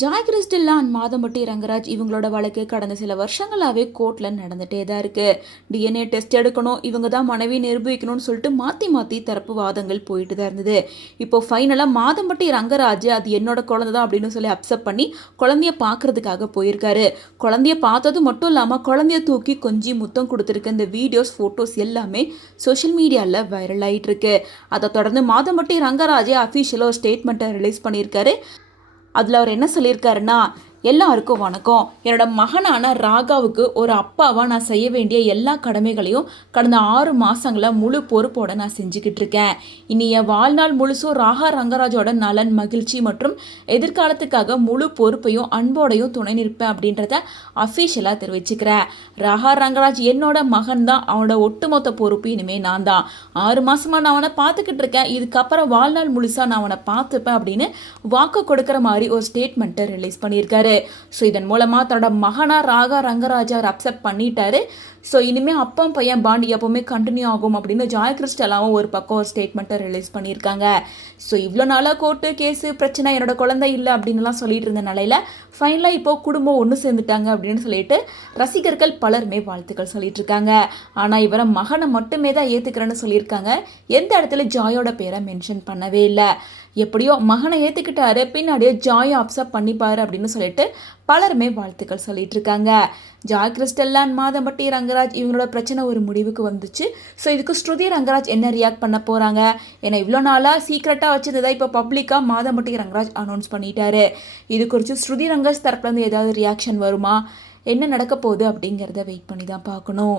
Joy Crizildaa and Madhampatti Rangaraj இவங்களோட வழக்கு கடந்த சில வருஷங்களாகவே கோர்ட்டில் நடந்துகிட்டே தான் இருக்குது. டிஎன்ஏ டெஸ்ட் எடுக்கணும், இவங்க தான் மனைவி நிரூபிக்கணும்னு சொல்லிட்டு மாற்றி மாற்றி தரப்பு வாதங்கள் போயிட்டு தான் இருந்தது. இப்போ ஃபைனலாக மாதம்பட்டி ரங்கராஜ் அது என்னோட குழந்தை தான் அப்படின்னு சொல்லி அக்செப்ட் பண்ணி குழந்தைய பார்க்கறதுக்காக போயிருக்காரு. குழந்தைய பார்த்தது மட்டும் இல்லாமல் குழந்தைய தூக்கி கொஞ்சி முத்தம் கொடுத்துருக்க இந்த வீடியோஸ் ஃபோட்டோஸ் எல்லாமே சோஷியல் மீடியாவில் வைரல் ஆகிட்டு இருக்கு. அதை தொடர்ந்து மாதம்பட்டி ரங்கராஜே அஃபிஷியலாக ஒரு ஸ்டேட்மெண்ட்டை ரிலீஸ் பண்ணியிருக்காரு. அதில் அவர் என்ன சொல்லியிருக்காருன்னா, எல்லாருக்கும் வணக்கம். என்னோட மகனான ராகாவுக்கு ஒரு அப்பாவாக நான் செய்ய வேண்டிய எல்லா கடமைகளையும் கடந்த 6 மாதங்களில் முழு பொறுப்போடு நான் செஞ்சுக்கிட்டு இருக்கேன். இனி என் வாழ்நாள் முழுசும் ராகா ரங்கராஜோட நலன், மகிழ்ச்சி மற்றும் எதிர்காலத்துக்காக முழு பொறுப்பையும் அன்போடையும் துணை நிற்பேன் அப்படின்றத அஃபிஷியலாக தெரிவிச்சுக்கிறேன். ராகா ரங்கராஜ் என்னோட மகன் தான், அவனோட ஒட்டுமொத்த பொறுப்பு இனிமேல் நான் தான். 6 மாதமாக நான் அவனை பார்த்துக்கிட்டு இருக்கேன், இதுக்கப்புறம் வாழ்நாள் முழுசாக நான் அவனை பார்த்துப்பேன் அப்படின்னு வாக்கு கொடுக்குற மாதிரி ஒரு ஸ்டேட்மெண்ட்டை ரிலீஸ் பண்ணியிருக்காரு. ஸோ இதன் மூலமாக தன்னோட மகனா ராகா ரங்கராஜ் அவர் அக்செப்ட் பண்ணிட்டாரு. ஸோ இனிமேல் அப்பா பையன் பாண்டி எப்போவுமே கண்டினியூ ஆகும் அப்படின்னு ஜாய் கிறிஸ்டலாவும் ஒரு பக்கம் ஒரு ஸ்டேட்மெண்ட்டை ரிலீஸ் பண்ணியிருக்காங்க. ஸோ இவ்வளோ நாளாக கோர்ட்டு கேஸு பிரச்சனை, என்னோட குழந்தை இல்லை அப்படின்லாம் சொல்லிட்டு இருந்த நிலையில் ஃபைனலாக இப்போது குடும்பம் ஒன்று சேர்ந்துட்டாங்க அப்படின்னு சொல்லிட்டு ரசிகர்கள் பலருமே வாழ்த்துக்கள் சொல்லிட்டு இருக்காங்க. ஆனால் இவரை மகனை மட்டுமே தான் ஏற்றுக்கிறேன்னு சொல்லியிருக்காங்க. எந்த இடத்துல ஜாயோட பேரை மென்ஷன் பண்ணவே இல்லை. எப்படியோ மகனை ஏற்றுக்கிட்டாரு, பின்னாடியே ஜாயை அப்செப்ட் பண்ணிப்பாரு அப்படின்னு சொல்லிட்டு பலருமே வாழ்த்துக்கள் சொல்லிட்டு இருக்காங்க. ஜாய் கிறிஸ்டல்லா அண்ட் மாதம்பட்டி ரங்கராஜ் இவங்களோட பிரச்சனை ஒரு முடிவுக்கு வந்துச்சு. ஸோ இதுக்கு ஸ்ருதி ரங்கராஜ் என்ன ரியாக்ட் பண்ண போகிறாங்க? ஏன்னா இவ்வளோ நாளாக சீக்ரெட்டாக வச்சதை இப்போ பப்ளிக்காக மாதம்பட்டி ரங்கராஜ் அனௌன்ஸ் பண்ணிட்டாரு. இது குறித்து ஸ்ருதி ரங்கராஜ் தரப்புலேருந்து ஏதாவது ரியாக்ஷன் வருமா, என்ன நடக்க போகுது அப்படிங்கிறத வெயிட் பண்ணி தான் பார்க்கணும்.